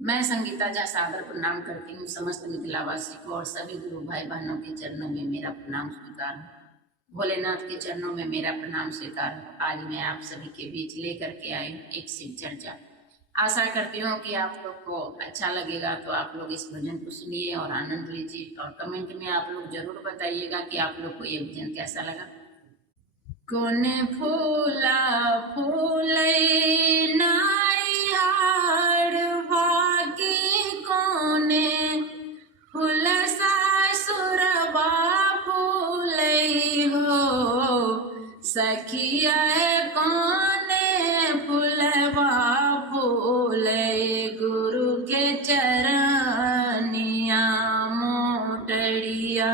मैं संगीता झा सादर प्रणाम करती हूँ समस्त मिथिलावासी को और सभी गुरु भाई बहनों के चरणों में मेरा प्रणाम स्वीकार हो। भोलेनाथ के चरणों में मेरा प्रणाम स्वीकार हो। आज मैं आप सभी के बीच लेकर के आई हूँ एक शिव चर्चा। आशा करती हूँ कि आप लोग को अच्छा लगेगा, तो आप लोग इस भजन को सुनिए और आनंद लीजिए और कमेंट में आप लोग जरूर बताइएगा कि आप लोग को ये भजन कैसा लगा। कोने फूला फूलै नाई हार भागी कोने फूल सासुरबा फूलै हो सखिया कोने फूलबा फूलै गुरु के चरनिया मोटरिया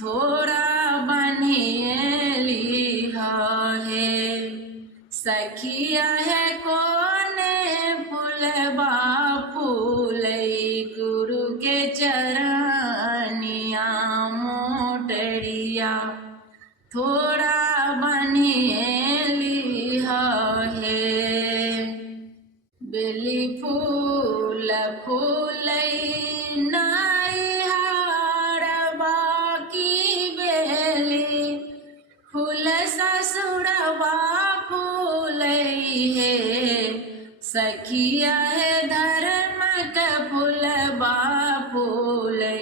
थोड़ा बनिएली है सखिया है कोने फूलबा फूलै गुरु के चरनिया मोटरिया थोड़ा बनिएली है। बेली फूल फूलै नाई हार बाकी बेली फूल ससुरबा फूलै है सखिया है धर्म के फूलबा फूलै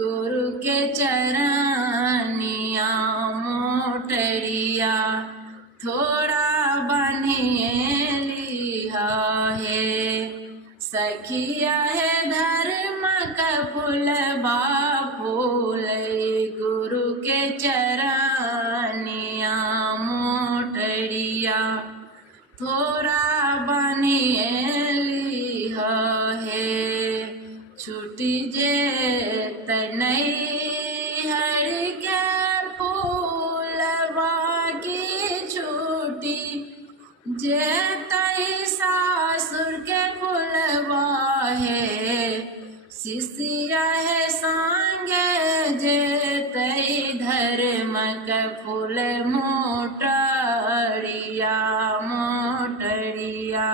गुरु के चरनिया मोटरिया थोड़ा बनिएली है सखिया है धर्म का फूलबा फूलै गुरु के चरनिया मोटरिया थोड़ा बनिएली है। छुट्टी जे तनई हर के फूलबा की छुट्टी जे तई सासुर के फूलबा है शिशिया है संगे जे तई धर्म के फूल मोटरिया मोटरिया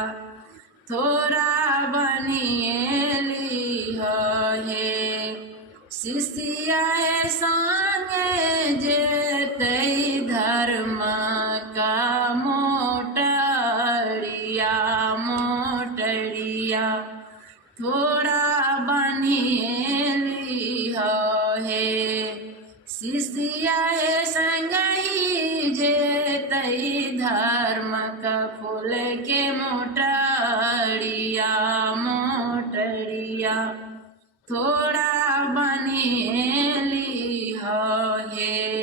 थोड़ा बनिएली है शिशिया है संगे जे तई धर्म का मोटरिया मोटरिया थोड़ा बनिएली है शिशिया है संगही जे तई धर्म का फूल के मोटरिया मोटरिया थोड़ा बनिएली है।